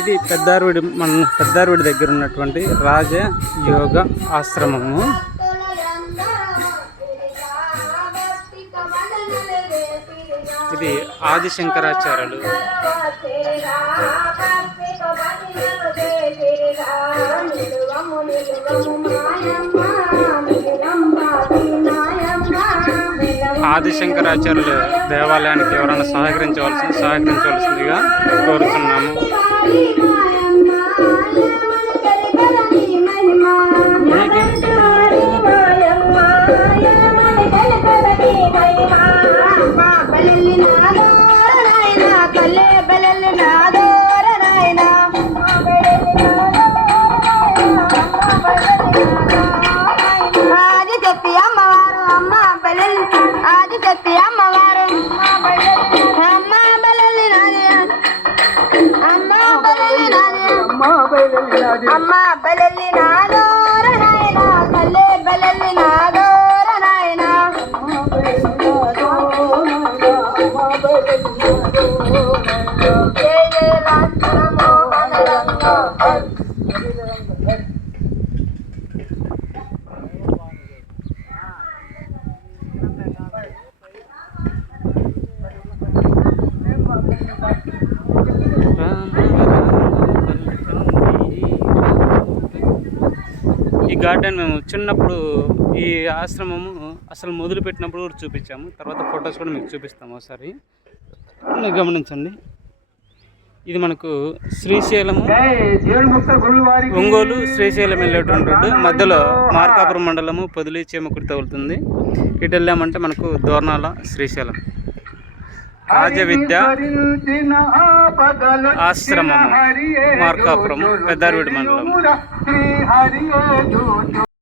ఇది పెద్దారవిడి దగ్గర ఉన్నటువంటి రాజ యోగ ఆశ్రమము. ఇది ఆదిశంకరాచార్యులు దేవాలయానికి ఎవరైనా సహకరించవలసిందిగా కోరుతున్నాము. అమ్మ బలల్లి నాదోర నాయనా తల్లే బలల్లి నాదోర నాయనా జయ జయ లక్ష్మణ మోహన రంగ. ఈ గార్డెన్ మేము చిన్నప్పుడు ఈ ఆశ్రమము అసలు మొదలుపెట్టినప్పుడు కూడా చూపించాము. తర్వాత ఫొటోస్ కూడా మీకు చూపిస్తాము ఒకసారి గమనించండి. ఇది మనకు శ్రీశైలము ఒంగోలు శ్రీశైలం వెళ్ళేటువంటి రోడ్డు మధ్యలో మార్కాపురం మండలము పొదిలి చీమకుర్తి తగులుతుంది. ఇటు వెళ్ళామంటే మనకు దోర్నాల శ్రీశైలం రాజవిద్య ఆశ్రమము మార్కాపురము పెద్దారవిడి మండలం.